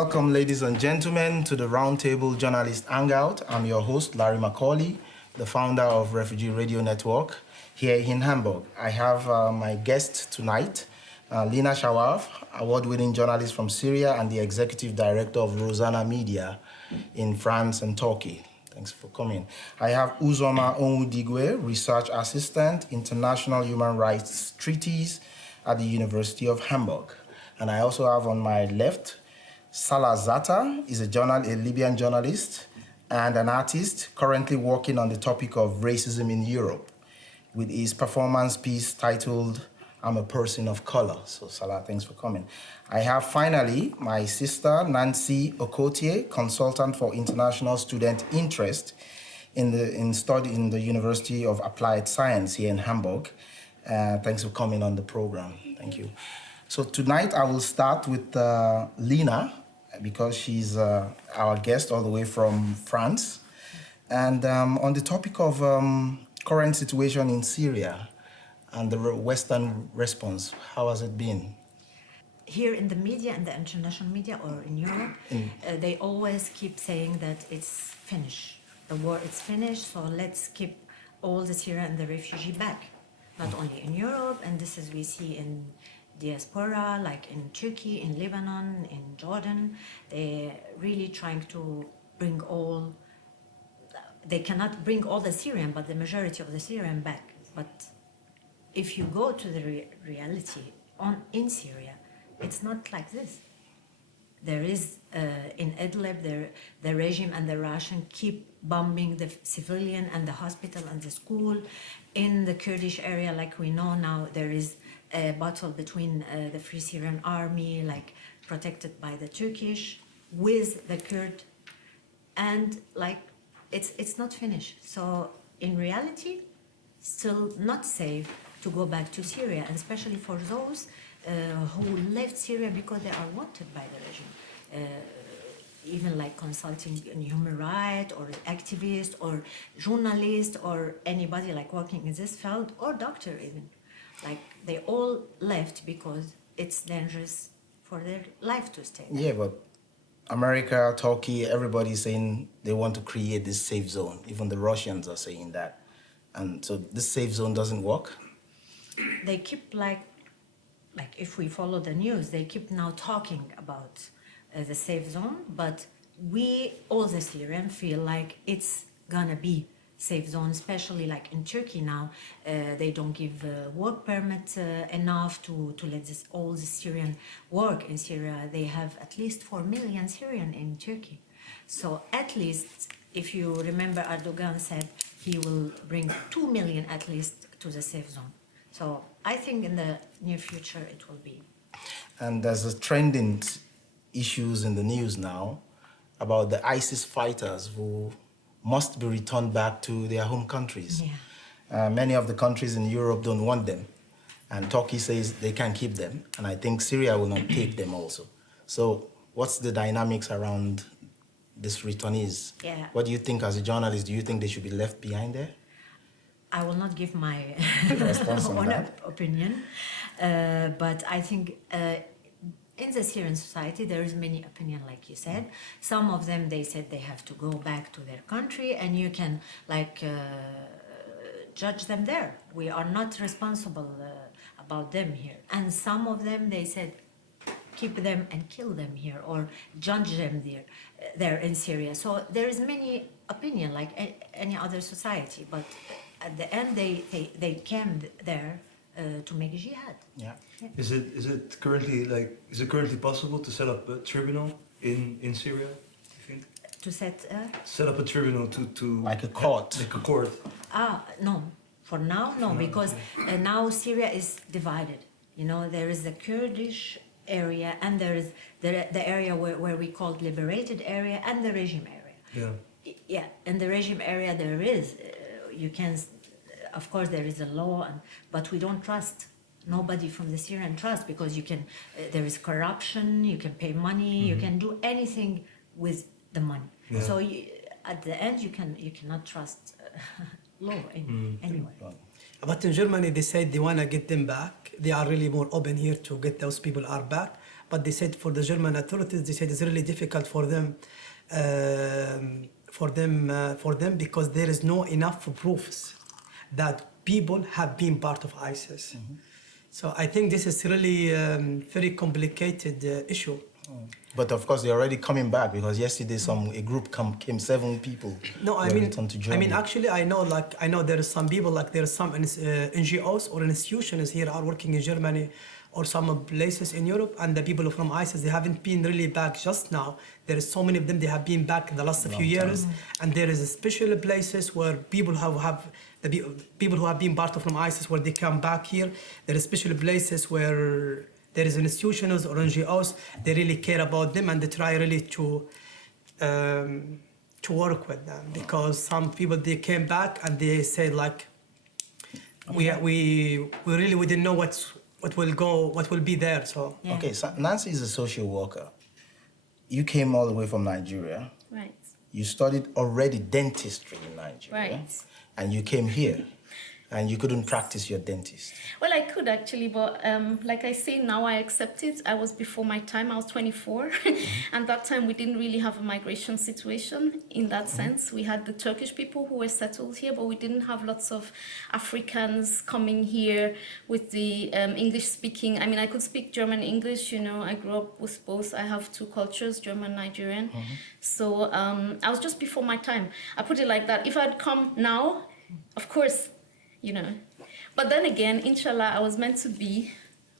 welcome, ladies and gentlemen, to the Roundtable Journalist Hangout. I'm your host, Larry Macaulay, the founder of Refugee Radio Network here in Hamburg. I have my guest tonight, LINA CHAWAF, award-winning journalist from Syria and the executive director of Rosanna Media in France and Turkey. Thanks for coming. I have UZOMA ONWUDIEGWU, research assistant, international human rights treaties at the University of Hamburg. And I also have on my left, SALAH is a Libyan journalist and an artist currently working on the topic of racism in Europe with his performance piece titled, I'm a Person of Color. So Salah, thanks for coming. I have finally my sister, Nancy OKOTIE, consultant for international student interest in study in the University of Applied Science here in Hamburg. Thanks for coming on the program. Thank you. So tonight I will start with LINA, because she's our guest all the way from France. And on the topic of current situation in Syria and the Western response, how has it been? Here in the media, in the international media or in Europe, they always keep saying that it's finished. The war is finished, so let's keep all the Syrian and the refugee back. Not only in Europe, and this is we see in diaspora, like in Turkey, in Lebanon, in Jordan. They're really trying to bring all, they cannot bring all the Syrian, but the majority of the Syrian back. But if you go to the reality in Syria, it's not like this. There is, in Idlib, the regime and the Russian keep bombing the civilian and the hospital and the school. In the Kurdish area, like we know now, there is a battle between the Free Syrian Army, like protected by the Turkish, with the Kurd, and like it's not finished. So in reality, still not safe to go back to Syria, and especially for those who left Syria because they are wanted by the regime. Even like consulting in human rights or activist or journalist or anybody like working in this field or doctor even. Like they all left because it's dangerous for their life to stay there. Yeah, but America, Turkey, everybody's saying they want to create this safe zone. Even the Russians are saying that. And so this safe zone doesn't work? They keep like if we follow the news, they keep now talking about the safe zone, but we, all the Syrians, feel like it's gonna be safe zone, especially like in Turkey now. They don't give work permit enough to let all the Syrian work in Syria. They have at least 4 million Syrian in Turkey. So at least, if you remember, Erdogan said he will bring 2 million at least to the safe zone. So I think in the near future it will be. And there's a trending issues in the news now about the ISIS fighters who must be returned back to their home countries. Yeah. Many of the countries in Europe don't want them, and Turkey says they can keep them, and I think Syria will not take them also. So what's the dynamics around these returnees? Yeah. What do you think as a journalist? Do you think they should be left behind there? I will not give my response on own that. opinion, but I think in the Syrian society, there is many opinion, like you said. Some of them, they said they have to go back to their country, and you can like judge them there. We are not responsible about them here. And some of them, they said, keep them and kill them here, or judge them there in Syria. So there is many opinion, like any other society. But at the end, they came there to make jihad. Yeah. Is it currently possible to set up a tribunal in Syria? Do you think? To set up a tribunal to Like a court. Like a court. No. For now, no, because now Syria is divided. You know, there is the Kurdish area, and there is the area where we call liberated area, and the regime area. Yeah. Yeah, in the regime area there is, you can, of course there is a law, but we don't trust. Nobody from the Syrian trust, because you can, there is corruption, you can pay money, you can do anything with the money. Yeah. So at the end you cannot trust law anyway. But in Germany, they said they want to get them back. They are really more open here to get those people are back. But they said for the German authorities, they said it's really difficult for them because there is no enough proofs that people have been part of ISIS. So I think this is really very complicated issue. But of course, they're already coming back because yesterday a group came 7 people. No, I returned to Germany. mean, actually, I know there are some people, like there are some NGOs or institutions here are working in Germany or some places in Europe, and the people from ISIS, they haven't been really back just now. There is so many of them, they have been back in the last few years, and there is special places where people people who have been part of from ISIS, where they come back here. There are special places where there is institutions or NGOs, they really care about them and they try really to work with them, because some people, they came back and they said like, we really didn't know what will be there. So Okay, so Nancy is a social worker. You came all the way from Nigeria. Right. You studied already dentistry in Nigeria. Right. And you came here and you couldn't practice your dentist. Well, I could actually, but like I say, now I accept it. I was before my time. I was 24. And that time we didn't really have a migration situation in that sense. We had the Turkish people who were settled here, but we didn't have lots of Africans coming here with the English speaking. I mean, I could speak German, English, you know, I grew up with both. I have 2 cultures, German, Nigerian. So I was just before my time. I put it like that. If I'd come now, of course, you know. But then again, inshallah, I was meant to be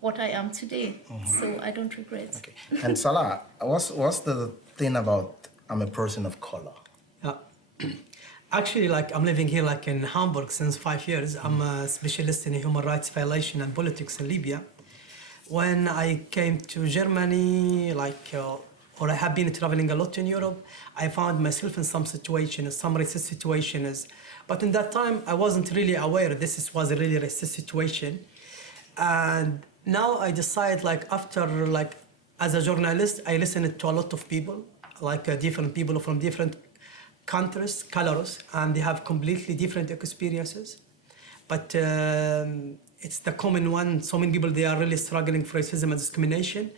what I am today. So I don't regret. Okay. And Salah, what's the thing about I'm a person of color? Actually, like I'm living here like in Hamburg since 5 years. I'm a specialist in human rights violation and politics in Libya. When I came to Germany, or I have been traveling a lot in Europe, I found myself in some situations, some racist situations. But in that time, I wasn't really aware this was a really racist situation. And now I decide, as a journalist, I listen to a lot of people, different people from different countries, colors, and they have completely different experiences. But it's the common one. So many people, they are really struggling for racism and discrimination.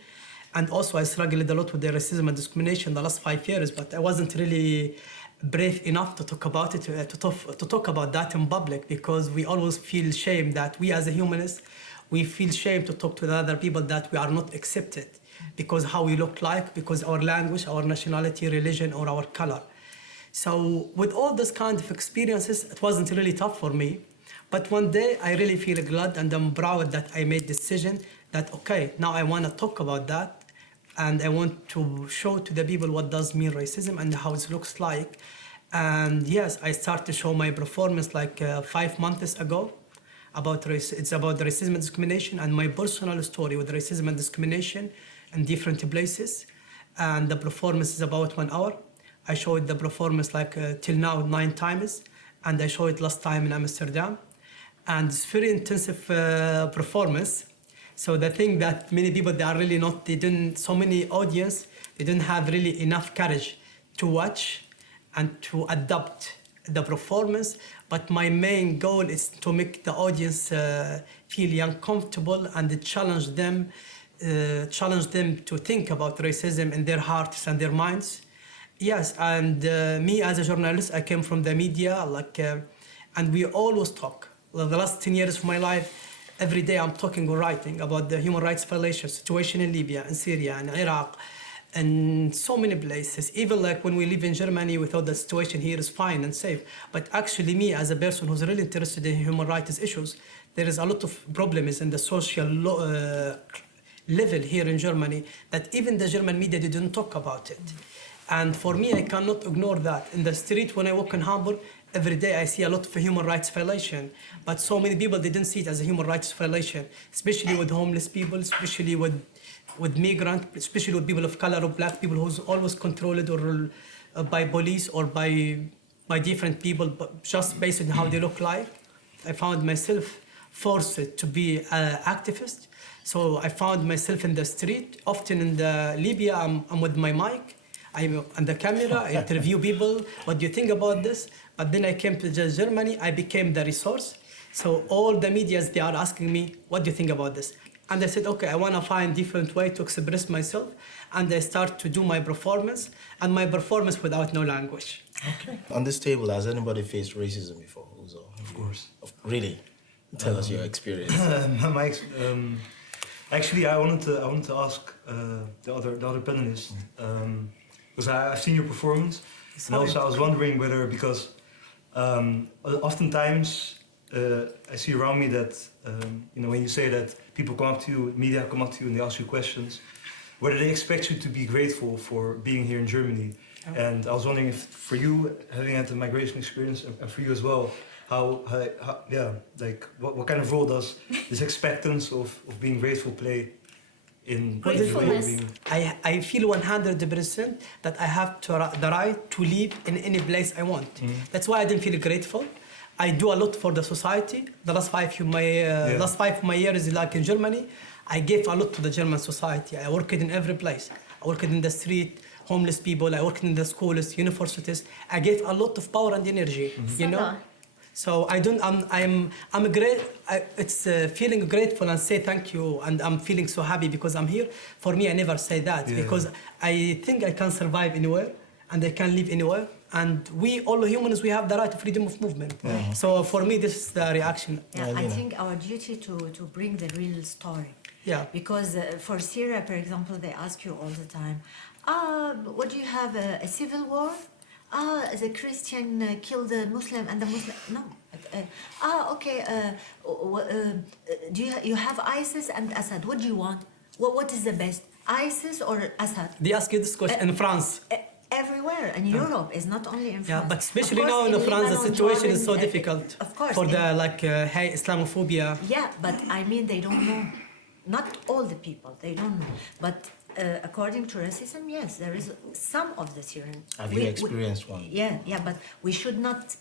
And also I struggled a lot with the racism and discrimination the last 5 years, but I wasn't really brave enough to talk about it, to talk about that in public, because we always feel shame that we as a humanists, we feel shame to talk to the other people that we are not accepted because how we look like, because our language, our nationality, religion, or our color. So with all this kind of experiences, it wasn't really tough for me. But one day I really feel glad and I'm proud that I made the decision that, okay, now I want to talk about that. And I want to show to the people what does mean racism and how it looks like. And yes, I started to show my performance 5 months ago about race. It's about racism and discrimination and my personal story with racism and discrimination in different places. And the performance is about 1 hour. I showed the performance till now 9 times, and I showed it last time in Amsterdam. And it's very intensive performance. So the thing that many people, so many audience, they didn't have really enough courage to watch and to adapt the performance. But my main goal is to make the audience feel uncomfortable and challenge them to think about racism in their hearts and their minds. Yes, and me as a journalist, I came from the media, and we always talk. The last 10 years of my life, every day I'm talking or writing about the human rights violation situation in Libya, in Syria, in Iraq, and so many places. Even when we live in Germany, we thought the situation here is fine and safe. But actually me, as a person who's really interested in human rights issues, there is a lot of problems in the social level here in Germany that even the German media didn't talk about it. And for me, I cannot ignore that. In the street, when I walk in Hamburg, every day I see a lot of human rights violation, but so many people didn't see it as a human rights violation, especially with homeless people, especially with migrants, especially with people of color or black people who's always controlled or by police or by different people, but just based on how they look like. I found myself forced to be an activist. So I found myself in the street, often in Libya, I'm with my mic, I'm on the camera, I interview people, what do you think about this? But then I came to Germany, I became the resource. So all the medias, they are asking me, what do you think about this? And I said, okay, I want to find different way to express myself. And I start to do my performance, and my performance without no language. Okay. On this table, has anybody faced racism before? Of course. Really? Tell us your experience. Actually, I wanted to ask the other panelists because I've seen your performance, and also I was wondering whether, because oftentimes I see around me that when you say that people come up to you, media come up to you, and they ask you questions, whether they expect you to be grateful for being here in Germany. And I was wondering if, for you, having had the migration experience, and for you as well, what kind of role does this expectance of being grateful play in Gratefulness. I feel 100% that I have the right to live in any place I want. That's why I didn't feel grateful. I do a lot for the society. The last five of my years, like in Germany, I gave a lot to the German society. I worked in every place. I worked in the street, homeless people. I worked in the schools, universities. I gave a lot of power and energy. You know. So I'm great. It's feeling grateful and say thank you, and I'm feeling so happy because I'm here. For me, I never say that because I think I can survive anywhere and I can live anywhere. And we, all humans, we have the right to freedom of movement. So for me, this is the reaction. Yeah, I think our duty to bring the real story. Yeah. Because for Syria, for example, they ask you all the time, what do you have, a civil war? The Christian killed the Muslim and the Muslim. No. Okay. Do you have ISIS and Assad? What do you want? What is the best, ISIS or Assad? They ask you this question in France. Everywhere in Europe, is not only in France. Yeah, but especially now in France, the situation is so difficult. Of course. For the hey, Islamophobia. Yeah, but I mean, they don't know. Not all the people, they don't know. But according to racism, yes, there is some of the Syrian. Have you experienced one? Yeah, but we should not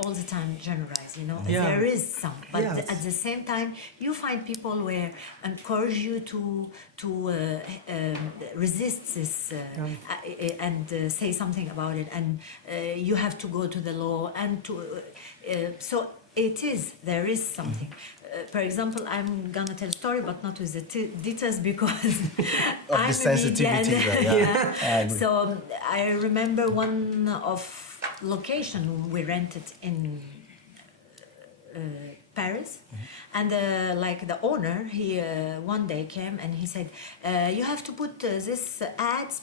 all the time generalize, Yeah. There is some, but Yes. at the same time, you find people where encourage you to resist this and say something about it, and you have to go to the law and to. So there is something. For example, I'm gonna tell a story, but not with the details because of the sensitivity. So I remember one of location we rented in Paris, and like the owner, he one day came and he said, "You have to put this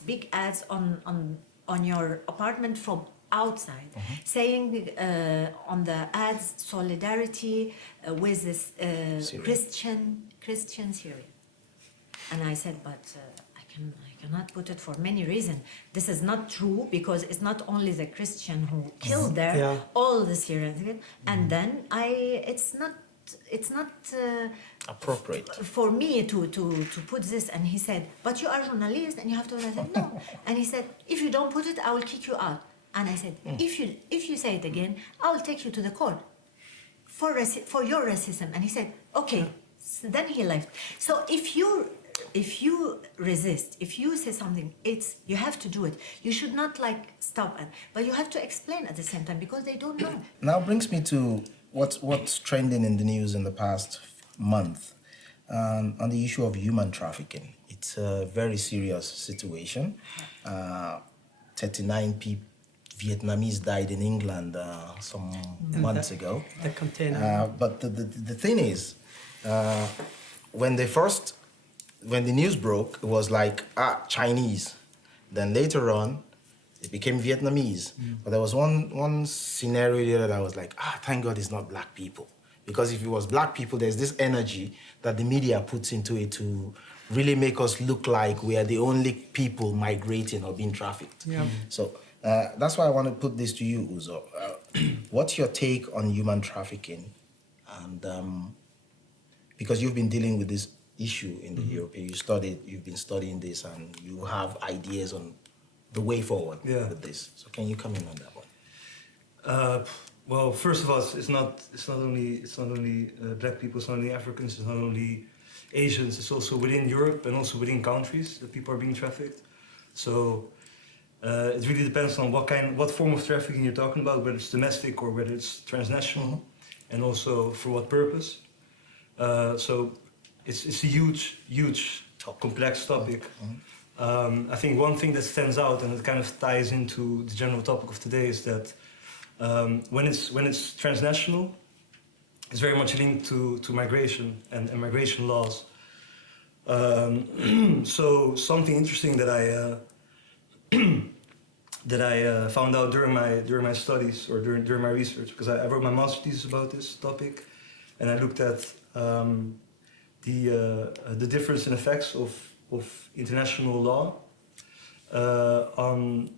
big ads on your apartment from." Outside, saying on the ads solidarity with this Christian Syria, and I said, but I cannot put it for many reasons. This is not true because it's not only the Christian who killed there, all the Syrians, and then it's not appropriate for me to put this. And he said, but you are a journalist and you have to. And I said, no. And he said, if you don't put it, I will kick you out. And I said, if you say it again, I will take you to the court for your racism. And he said, okay. So then he left. So if you resist, if you say something, you have to do it. You should not stop it, but you have to explain at the same time because they don't know. Now brings me to what's trending in the news in the past month on the issue of human trafficking. It's a very serious situation. 39 people. Vietnamese died in England some months ago. The container. But the thing is, when the news broke, it was like, Chinese. Then later on, it became Vietnamese. But there was one scenario that I was like, thank God it's not black people. Because if it was black people, there's this energy that the media puts into it to really make us look like we are the only people migrating or being trafficked. Yeah. So that's why I want to put this to you, Uzo. What's your take on human trafficking? And because you've been dealing with this issue in the Europe, you've been studying this, and you have ideas on the way forward with this. So can you come in on that one? Well, first of all, it's not only black people, it's not only Africans, it's not only Asians. It's also within Europe and also within countries that people are being trafficked. So it really depends on what form of trafficking you're talking about, whether it's domestic or whether it's transnational, and also for what purpose. So it's a huge, complex topic. I think one thing that stands out, and it kind of ties into the general topic of today, is that when it's transnational, it's very much linked to migration and migration laws. So something interesting that I found out during my studies or during my research, because I wrote my master's thesis about this topic, and I looked at the difference in effects of international law on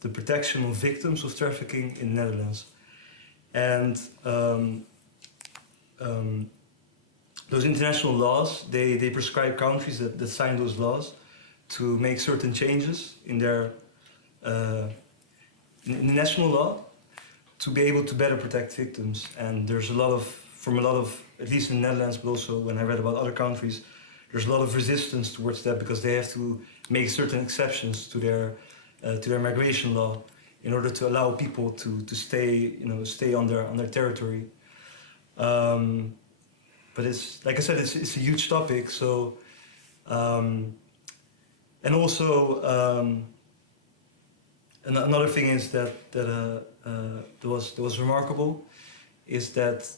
the protection of victims of trafficking in the Netherlands. And those international laws, they prescribe countries that sign those laws to make certain changes in their in the national law to be able to better protect victims. And there's a lot of, at least in the Netherlands, but also when I read about other countries, there's a lot of resistance towards that because they have to make certain exceptions to their migration law in order to allow people to stay on their territory. But it's, like I said, it's a huge topic. So, and also another thing is that was remarkable is that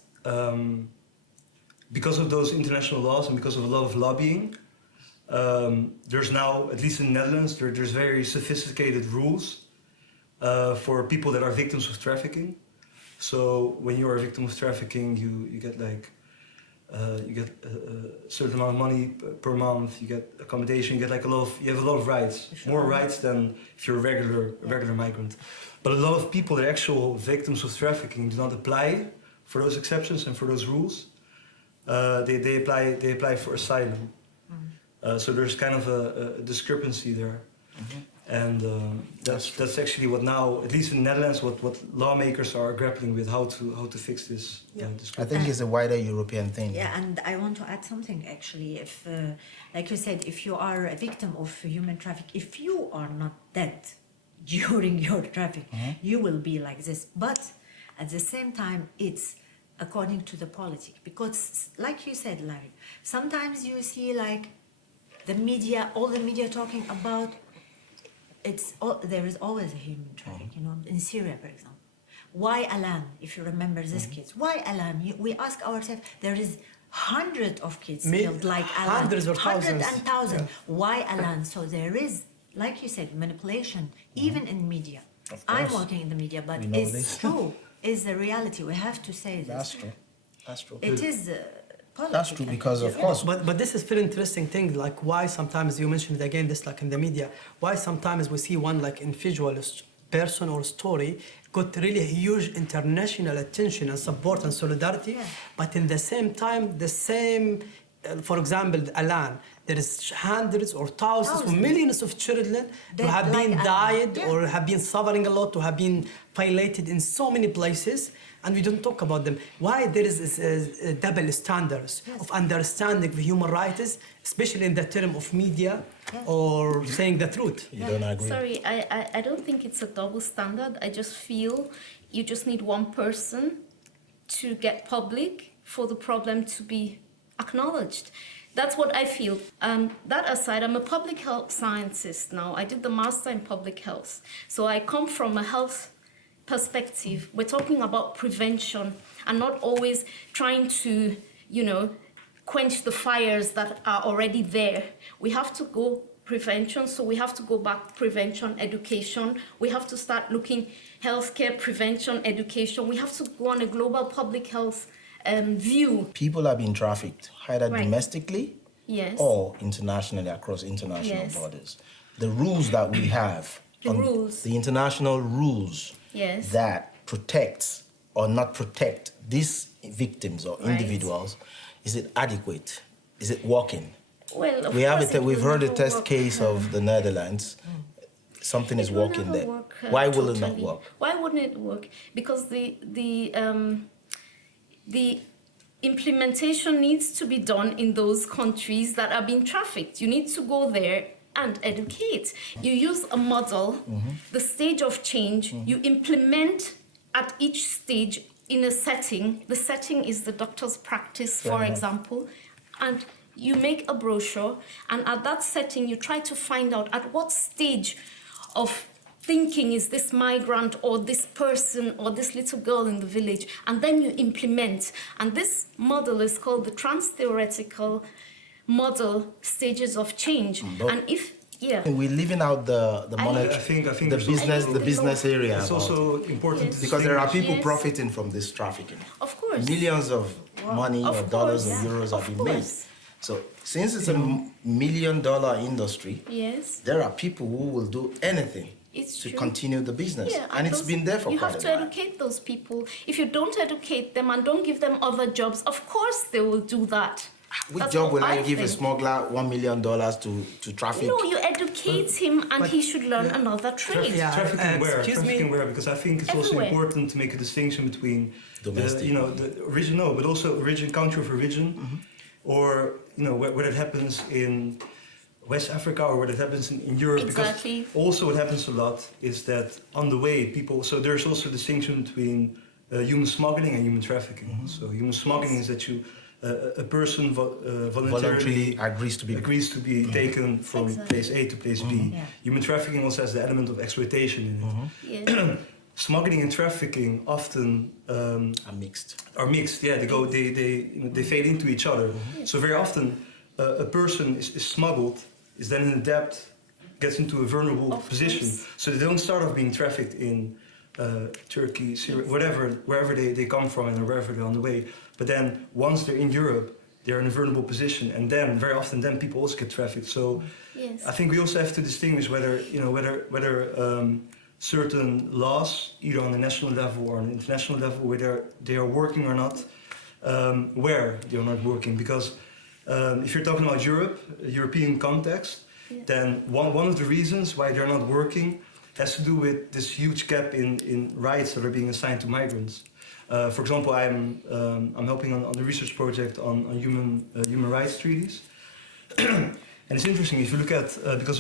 because of those international laws and because of a lot of lobbying, there's now, at least in the Netherlands, there's very sophisticated rules for people that are victims of trafficking. So when you are a victim of trafficking, you get like you get a certain amount of money per month. You get accommodation. You get like you have a lot of rights, more rights than if you're a regular migrant. But a lot of people, the actual victims of trafficking, do not apply for those exceptions and for those rules. They apply for asylum. So there's kind of a discrepancy there. And that's actually what now, at least in the Netherlands, what lawmakers are grappling with, how to fix this. I think it's a wider European thing. Yeah, and I want to add something actually. If, like you said, if you are a victim of human trafficking, if you are not dead during your trafficking, you will be like this. But at the same time, it's according to the politic, because like you said, Larry, sometimes you see like the media, all the media talking about. There is always a human traffic, you know, in Syria, for example. Why Alan, if you remember these kids? Why Alan? We ask ourselves, there is hundreds of kids killed like Alan. Hundreds or thousands. Hundreds and thousands. Yeah. Why Alan? So there is, like you said, manipulation, even in media. I'm working in the media, but it's true. It's the reality. We have to say this. That's true. That's true. It is That's true, because of course. But this is very interesting thing, like why sometimes you mentioned it again, this like in the media, why sometimes we see one like individual person or story got really huge international attention and support and solidarity, but in the same time, for example, Alan, there is hundreds or thousands or millions of children who have been died or have been suffering a lot, who have been violated in so many places, and we don't talk about them. Why there is a double standards of understanding the human rights, especially in the term of media or saying the truth? You don't agree? Sorry, I don't think it's a double standard. I just feel you just need one person to get public for the problem to be acknowledged. That's what I feel. That aside, I'm a public health scientist now. I did the master in public health. So I come from a health perspective. We're talking about prevention and not always trying to, quench the fires that are already there. We have to go prevention, so we have to go back prevention, education. We have to start looking healthcare, prevention, education. We have to go on a global public health view. People are being trafficked, either domestically or internationally, across international borders. The rules that we have, the international rules that protect or not protect these victims or individuals, is it adequate? Is it working? Well, we've heard a test case of the Netherlands. Something is working there. Why will it not work? Why wouldn't it work? Because the implementation needs to be done in those countries that are being trafficked. You need to go there and educate. You use a model, the stage of change, you implement at each stage in a setting. The setting is the doctor's practice, for example. and you make a brochure, and at that setting you try to find out at what stage of thinking is this migrant or this person or this little girl in the village, and then you implement. And this model is called the trans-theoretical model stages of change. And if we're leaving out the monetary, I think the business area. It's also important to because there are people Yes. profiting from this trafficking. Of course. Millions of money Of or dollars course. or euros are Of being made. course. So since it's a $1 million industry, Yes. there are people who will do anything It's to true. continue the business. Yeah, and it's those- been there for you quite have a to while. educate those people. If you don't educate them and don't give them other jobs, of course they will do that. Which That's job what will I give a think. smuggler $1 million to traffic? No, you educate him and he should learn another trade. Yeah, Trafficking where? excuse me. Trafficking where? Because I think it's also Everywhere. important to make a distinction between Domestic. the original, but also origin, country of origin, or where it happens in West Africa or where it happens in Europe. Exactly. Because also what happens a lot is that on the way people. So there's also a distinction between human smuggling and human trafficking. So human smuggling is that you a person voluntarily agrees to be taken from Exactly. place A to place B. Yeah. Human trafficking also has the element of exploitation in it. Yes. Smuggling and trafficking often are mixed. Yeah, they fade into each other. So very often a person is smuggled, is then in a debt, gets into a vulnerable Of position. course. So they don't start off being trafficked in Turkey, Syria, wherever they come from and wherever they're on the way. But then once they're in Europe, they're in a vulnerable position, and then very often then people also get trafficked. So Yes. I think we also have to distinguish whether certain laws, either on a national level or on an international level, whether they are working or not, where they are not working. Because if you're talking about Europe, a European context, then one of the reasons why they're not working has to do with this huge gap in rights that are being assigned to migrants. For example, I'm helping on the research project on human rights treaties, and it's interesting if you look at because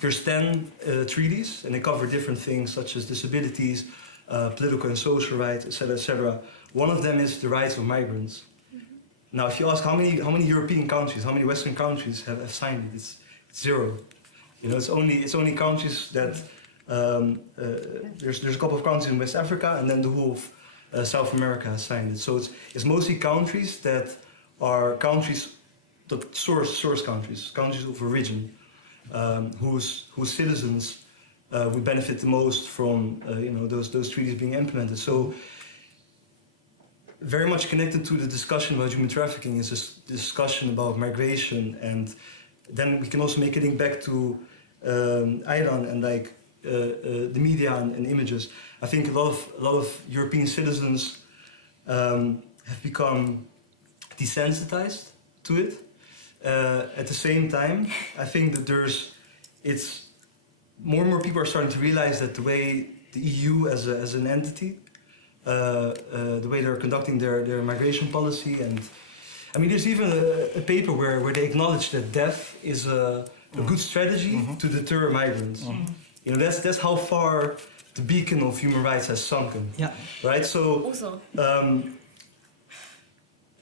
there's 10 treaties and they cover different things such as disabilities, political and social rights, etc., etc. One of them is the rights of migrants. Now, if you ask how many European countries, how many Western countries have signed it, it's zero. It's only countries that there's a couple of countries in West Africa, and then the whole of South America has signed it. So it's mostly countries that are countries, that source countries of origin, whose citizens would benefit the most from those treaties being implemented. So very much connected to the discussion about human trafficking is this discussion about migration, and then we can also make a link back to Iran and the media and images. I think a lot of European citizens have become desensitized to it. At the same time, I think that it's more and more people are starting to realize that the way the EU as an entity, the way they're conducting their migration policy, and I mean, there's even a paper where they acknowledge that death is a good strategy to deter migrants. That's how far the beacon of human rights has sunken. Yeah. Right. So Also.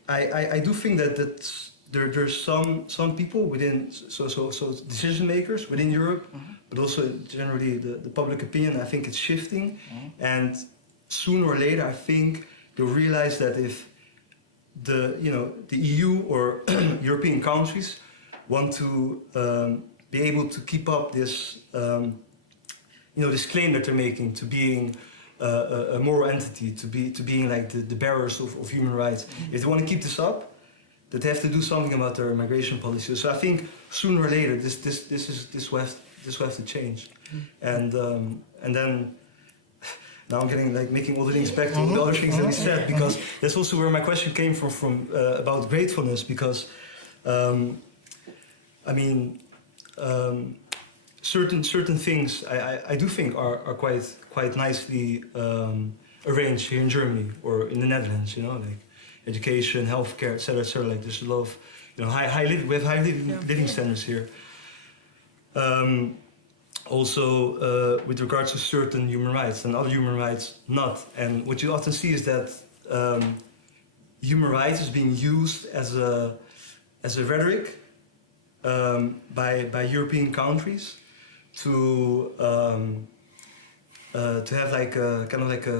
I do think that there's some people within so decision makers within Europe, but also generally the public opinion. I think it's shifting, and sooner or later, I think you'll realize that if the EU or European countries want to be able to keep up this this claim that they're making to being a moral entity, to being like the bearers of human rights, if they want to keep this up, that they have to do something about their migration policy. So I think sooner or later this will have to change, and then. Now I'm getting making all the links back to the other things that we said, because that's also where my question came from about gratefulness, because certain things I do think are quite nicely arranged here in Germany or in the Netherlands, like education, healthcare, etc., etc. Like there's a lot of we have high living standards here. Also, with regards to certain human rights and other human rights not. And what you often see is that human rights is being used as as a rhetoric by European countries to have like a kind of like a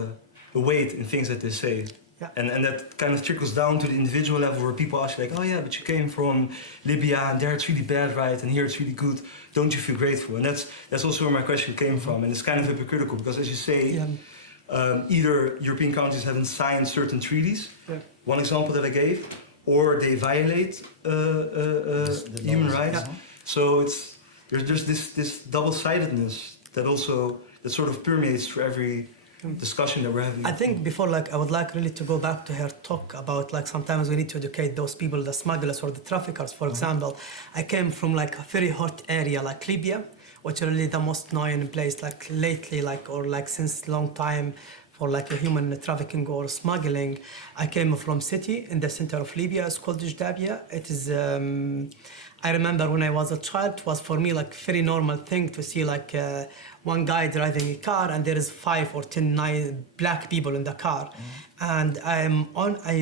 weight in things that they say. Yeah. And that kind of trickles down to the individual level where people ask like, oh yeah, but you came from Libya and there it's really bad, right? And here it's really good. Don't you feel grateful? And that's also where my question came from. And it's kind of hypocritical because as you say, either European countries haven't signed certain treaties, one example that I gave, or they violate human rights. Yeah. So there's this double-sidedness that sort of permeates through every discussion that we're having. I think before, like, I would like really to go back to her talk about, like, sometimes we need to educate those people, the smugglers or the traffickers, for example. I came from, like, a very hot area, like Libya, which is really the most known place, like, lately, like, or, like, since long time for, like, a human trafficking or smuggling. I came from city in the center of Libya. It's called Jadabia. It is... I remember when I was a child, it was for me like very normal thing to see like one guy driving a car and there is 5 or 10 black people in the car. And I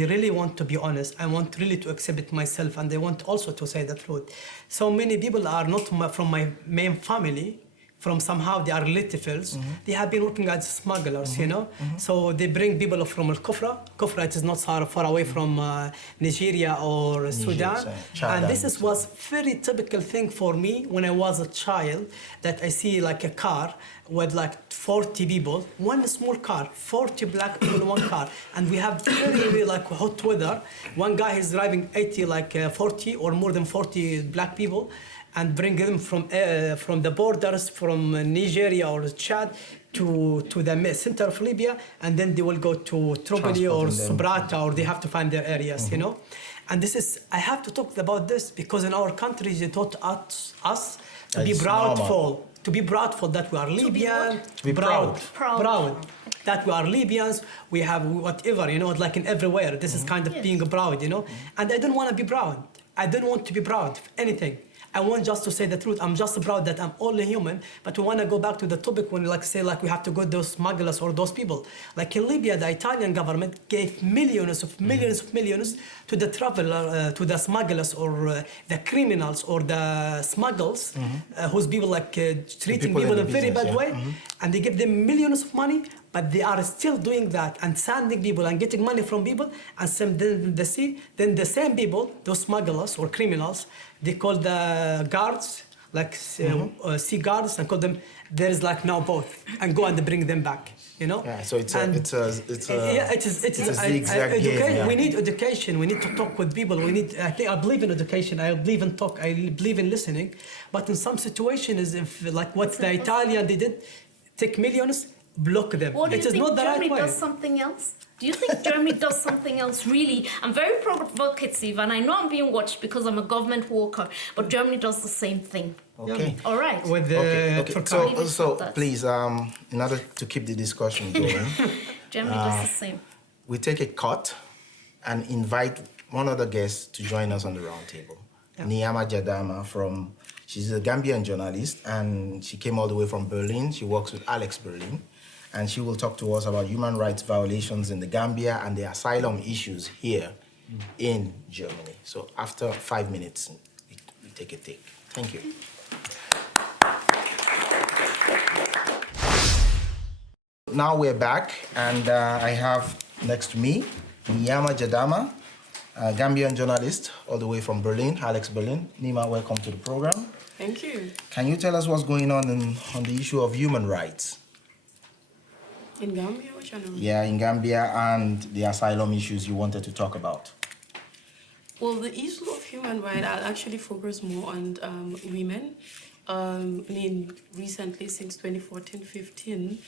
really want to be honest. I want really to accept it myself, and I want also to say the truth. So many people are not from my main family, from somehow they are relatives. They have been working as smugglers, you know. So they bring people from Al-Kufra. Kufra, it is not far away from Nigeria or Sudan. And this was very typical thing for me when I was a child, that I see like a car with like 40 people, one small car, 40 black people in one car. And we have very like hot weather. One guy is driving 40 or more than 40 black people, and bring them from the borders from Nigeria or Chad to the center of Libya, and then they will go to Tripoli or Sabrata, or they have to find their areas, you know. And this is, I have to talk about this because in our country they taught us to be proudful, that we are Libyan, to be proud that we are Libyans, we have whatever, you know, like in everywhere. This is kind of being proud, you know. And I don't want to be proud. I don't want to be proud of anything. I want just to say the truth. I'm just proud that I'm only human. But we want to go back to the topic when, like, say, like we have to go those smugglers or those people. Like in Libya, the Italian government gave millions to the traveler, to the smugglers or the criminals or the smugglers, whose people like treating people in a very bad way, and they give them millions of money. But they are still doing that and sending people and getting money from people and send them to the sea. Then the same people, those smugglers or criminals, they call the guards, like sea guards, and call them, there is like now both, and go and bring them back, you know? Yeah, so it's a zigzag game. Yeah. We need education. We need to talk with people. I believe in education. I believe in talk. I believe in listening. But in some situations, if like what the Italian they did, take millions, block them. Or do you think Germany right does something else? Do you think Germany does something else really? I'm very provocative, and I know I'm being watched because I'm a government worker, but Germany does the same thing. Okay. All right. With the So please, in order to keep the discussion going, Germany does the same. we take a cut and invite one other guest to join us on the round table. NIYAMA JADAMA she's a Gambian journalist, and she came all the way from Berlin. She works with Alex Berlin, and she will talk to us about human rights violations in the Gambia and the asylum issues here in Germany. So after 5 minutes, we take a take. Thank you. Now we're back, and I have next to me NIYAMA JADAMA, a Gambian journalist all the way from Berlin, Alex Berlin. Nima, welcome to the program. Thank you. Can you tell us what's going on the issue of human rights? In Gambia, which one? Yeah, in Gambia, and the asylum issues you wanted to talk about. Well, the issue of human rights, I'll actually focus more on women. Recently, since 2014-15,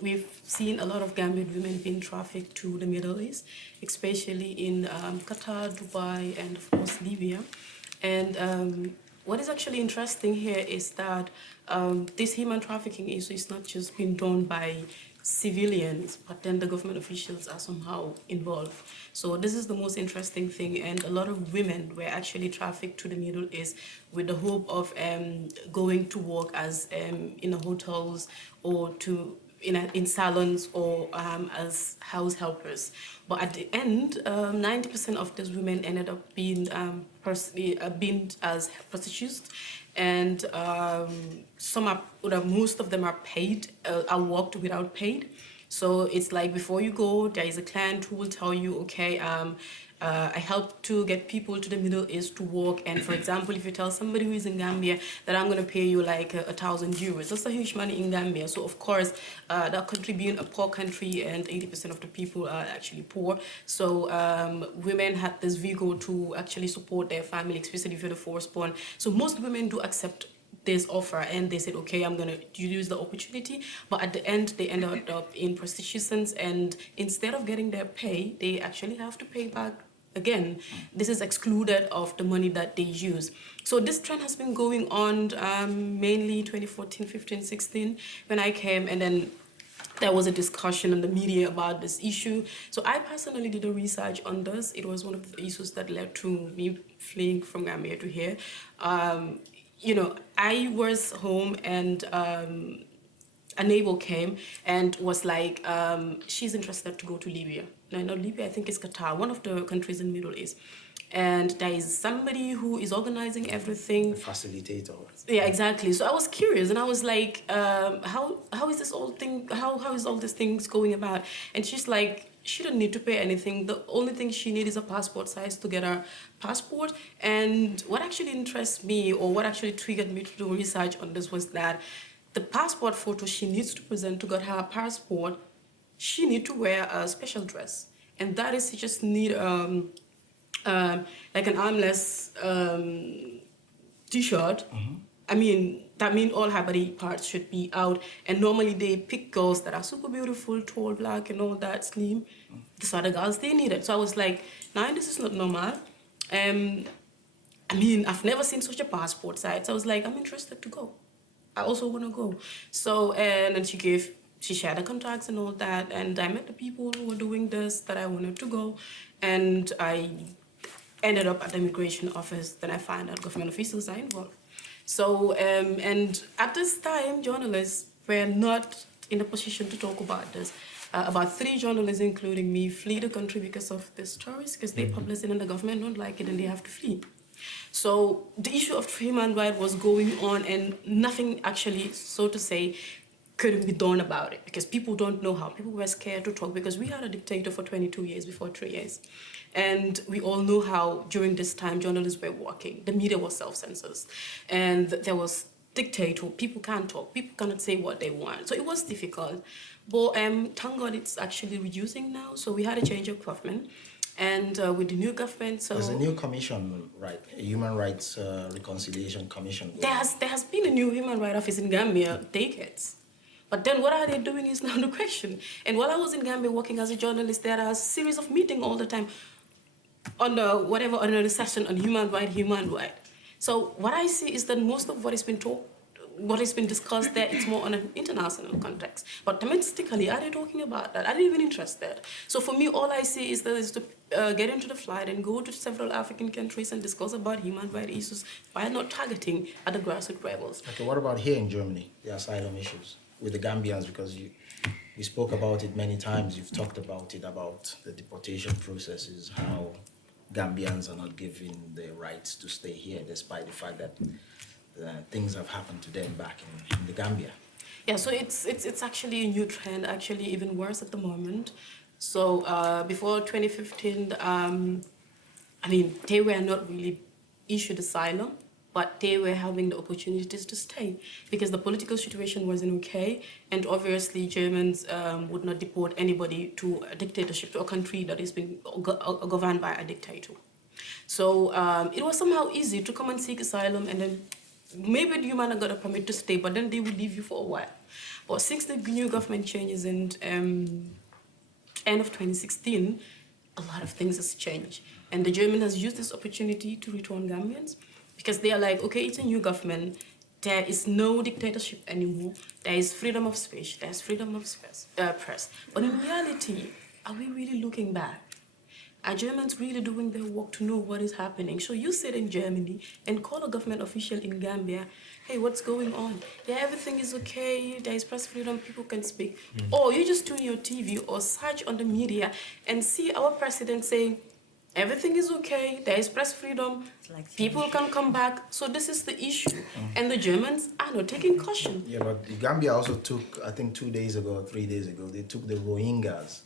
we've seen a lot of Gambian women being trafficked to the Middle East, especially in Qatar, Dubai, and of course Libya. And what is actually interesting here is that this human trafficking issue is not just being done by civilians, but then the government officials are somehow involved. So this is the most interesting thing, and a lot of women were actually trafficked to the Middle East with the hope of going to work as in hotels or to in salons or as house helpers. But at the end, 90% of these women ended up being being as prostitutes, and most of them are paid, are worked without paid. So it's like before you go, there is a client who will tell you, okay, I help to get people to the Middle East to work. And for example, if you tell somebody who is in Gambia that I'm going to pay you like 1,000 euros, that's a huge money in Gambia. So of course, that country being a poor country and 80% of the people are actually poor. So women had this vehicle to actually support their family, especially if you're the firstborn. So most women do accept this offer, and they said, okay, I'm going to use the opportunity. But at the end, they ended up in prostitutions, and instead of getting their pay, they actually have to pay back again. This is excluded of the money that they use. So this trend has been going on mainly 2014, 15, 16 when I came, and then there was a discussion in the media about this issue. So I personally did a research on this. It was one of the issues that led to me fleeing from Gambia to here. You know, I was home, and a neighbor came and was like, she's interested to go to Libya. No, not Libya, I think it's Qatar, one of the countries in the Middle East. And there is somebody who is organizing everything. The facilitator. Yeah, exactly. So I was curious, and I was like, how is this whole thing, how is all these things going about? And she's like, she don't need to pay anything. The only thing she needs is a passport size to get her passport. And what actually interests me, or what actually triggered me to do research on this, was that the passport photo she needs to present to get her passport, she needs to wear a special dress. And that is, she just need like an armless t-shirt. I mean, that means all her body parts should be out. And normally they pick girls that are super beautiful, tall, black, and all that, slim. These are the girls they needed. So I was like, nah, this is not normal. I mean, I've never seen such a passport size. So I was like, I'm interested to go. I also want to go. So, and then she shared the contacts and all that. And I met the people who were doing this, that I wanted to go. And I ended up at the immigration office. Then I found out government officials are involved. So, and at this time, journalists were not in a position to talk about this. About 3 journalists, including me, flee the country because of this stories, because they publish it and the government don't like it and they have to flee. So the issue of human rights was going on, and nothing actually, so to say, couldn't be done about it, because people don't know how. People were scared to talk, because we had a dictator for 22 years before 3 years. And we all know how during this time journalists were working. The media was self-censored. And there was dictator. People can't talk. People cannot say what they want. So it was difficult. But thank God it's actually reducing now. So we had a change of government. And with the new government, so... There's a new commission, right? A Human Rights Reconciliation Commission. There has been a new Human Rights Office in Gambia decades. But then what are they doing is now the question. And while I was in Gambia working as a journalist, there are a series of meetings all the time on the session on human rights. So what I see is that most of what has been talked, what has been discussed there, it's more on an international context. But domestically, are they talking about that? Are they even interested? So for me, all I see is that is to get into the flight and go to several African countries and discuss about human rights issues while not targeting at the grassroots levels. Okay, what about here in Germany, the asylum issues with the Gambians? Because we spoke about it many times. You've talked about it, about the deportation processes, how Gambians are not given the rights to stay here, despite the fact that things have happened to them back in the Gambia. Yeah, so it's actually a new trend, actually even worse at the moment. So before 2015, I mean, they were not really issued asylum, but they were having the opportunities to stay because the political situation wasn't okay, and obviously Germans would not deport anybody to a dictatorship, to a country that is being governed by a dictator. So it was somehow easy to come and seek asylum, and then maybe you might not got a permit to stay, but then they would leave you for a while. But since the new government changes in end of 2016, a lot of things has changed. And the German has used this opportunity to return Gambians because they are like, okay, it's a new government. There is no dictatorship anymore. There is freedom of speech. There's freedom of press. But in reality, are we really looking back? Are Germans really doing their work to know what is happening? So you sit in Germany and call a government official in Gambia, hey, what's going on? Yeah, everything is okay, there is press freedom, people can speak. Or you just tune your TV or search on the media and see our president saying, everything is okay, there is press freedom, like people can come back. So this is the issue. And the Germans are not taking caution. Yeah, but Gambia also took, I think 2 days ago or 3 days ago, they took the Rohingyas.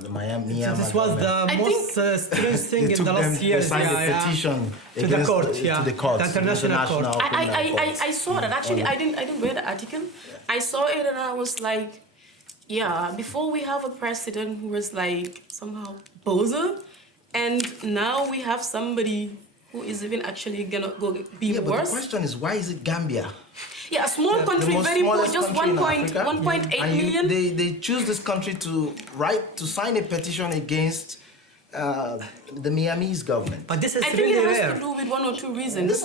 The Miami. So this was the most strange thing in the last years. They signed a petition to the court, to the court, the international court. I saw that. Actually, I didn't read the article. I saw it and I was like, yeah. Before we have a president who was like somehow bozo, and now we have somebody who is even actually gonna be But worse. the question is, why is it Gambia? Yeah, a small country, very poor, just 1.8 million. They choose this country to sign a petition against the Miami's government. But this is I think really it has rare. to do with one or two reasons.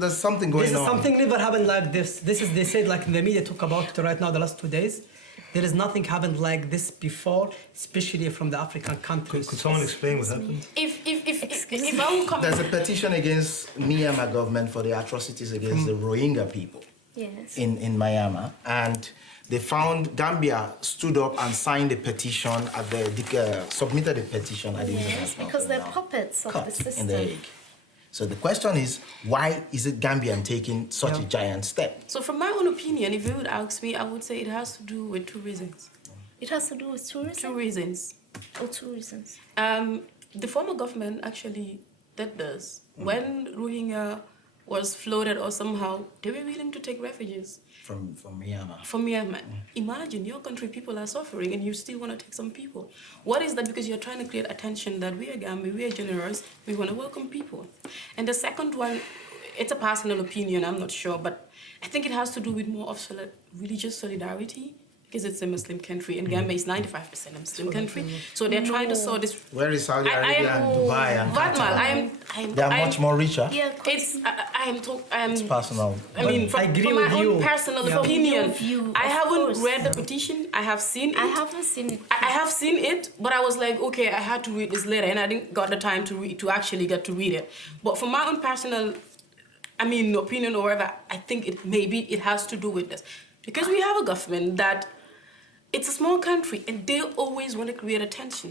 There's something going on. This is something never happened like this. This is, they said, like in the media talk about it right now, the last 2 days. There is nothing happened like this before, especially from the African countries. Could someone explain what happened? If I will come, There's a petition against NIYAMA government for the atrocities against the Rohingya people. Yes. In Miami, and they found Gambia stood up and signed a petition at the submitted a petition at the Yes, international because they're tribunal puppets of court the system. in the Hague. So the question is, why is it Gambian taking such a giant step? so from my own opinion, if you would ask me, I would say it has to do with two reasons. It has to do with tourism? Two reasons. Oh, two reasons. The former government actually did this. When Rohingya was floated or somehow, they were willing to take refugees. From Myanmar. From Myanmar. Imagine your country people are suffering and you still want to take some people. What is that? Because you're trying to create attention that we are Gambia, we are generous, we want to welcome people. And the second one, it's a personal opinion, I'm not sure, but I think it has to do with more of religious solidarity, because it's a Muslim country, and Gambia is 95% a Muslim country. So they're trying to sort this. Where is Saudi Arabia and Dubai and Vatmal, they are much more richer. Yeah, It's personal. I mean, I agree from with my you. own personal Yeah. opinion, View, I of haven't course. read the petition. I have seen it. I haven't seen it. I have seen it, but I was like, okay, I had to read this later, and I didn't got the time to actually get to read it. But from my own personal, opinion or whatever, I think maybe it has to do with this, because we have a government that it's a small country, and they always want to create attention.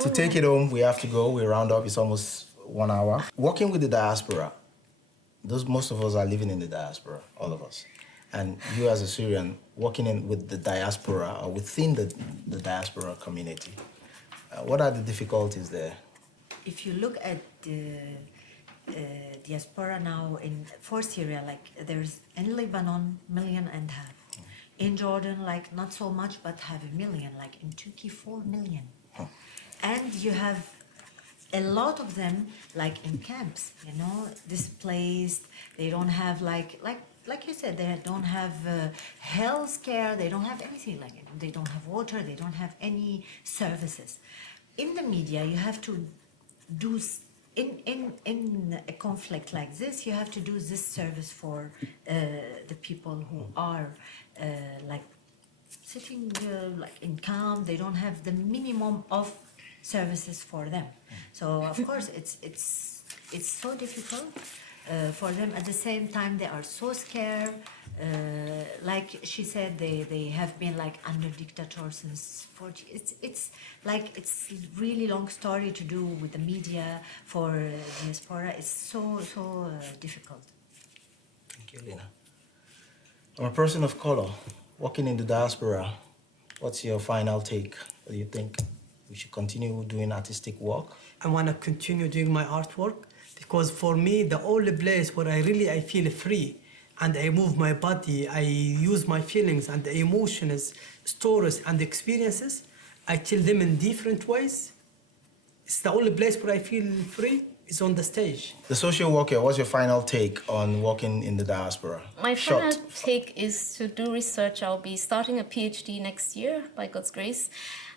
To take it home, we have to go. We round up. It's almost 1 hour. Working with the diaspora. Most of us are living in the diaspora, all of us. And you as a Syrian, working with the diaspora or within the diaspora community, what are the difficulties there? If you look at the diaspora now for Syria, like there's in Lebanon 1.5 million. In Jordan, like not so much, but have 1 million. Like in Turkey, 4 million. And you have a lot of them, like in camps, displaced. They don't have like you said, they don't have health care. They don't have anything like it. They don't have water. They don't have any services. In the media, you have to do. In a conflict like this, you have to do this service for the people who are sitting in camp. They don't have the minimum of services for them. So of course it's so difficult for them. At the same time, they are so scared. Like she said, they have been under dictator since 40. It's really long story to do with the media for diaspora. It's so difficult. Thank you, Lina. I'm a person of color, working in the diaspora. What's your final take? What do you think? We should continue doing artistic work? I want to continue doing my artwork, because for me, the only place where I feel free, and I move my body, I use my feelings and the emotions, stories and experiences, I tell them in different ways. It's the only place where I feel free is on the stage. The social worker, what's your final take on working in the diaspora? My final take is to do research. I'll be starting a PhD next year, by God's grace.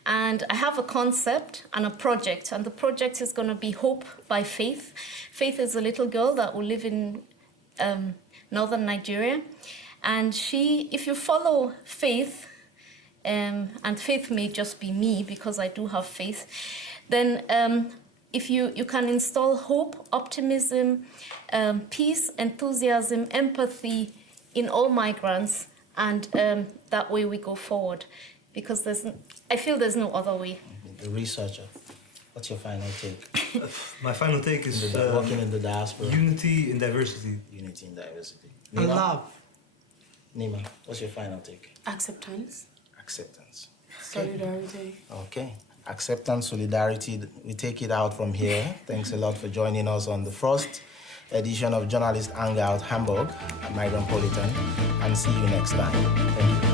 And I have a concept and a project. And the project is going to be Hope by Faith. Faith is a little girl that will live in northern Nigeria. And if you follow Faith, and Faith may just be me because I do have faith, then if you can install hope, optimism, peace, enthusiasm, empathy in all migrants, and that way we go forward, because I feel there's no other way. The researcher, what's your final take? My final take is Working in the diaspora. unity in diversity. Unity in diversity. And Nima? love. Nima, what's your final take? Acceptance, Acceptance. solidarity. Okay. Acceptance, solidarity. We take it out from here. Thanks a lot for joining us on the first edition of Journalist Hangout Hamburg at Migrant Politan, and see you next time. Thank you.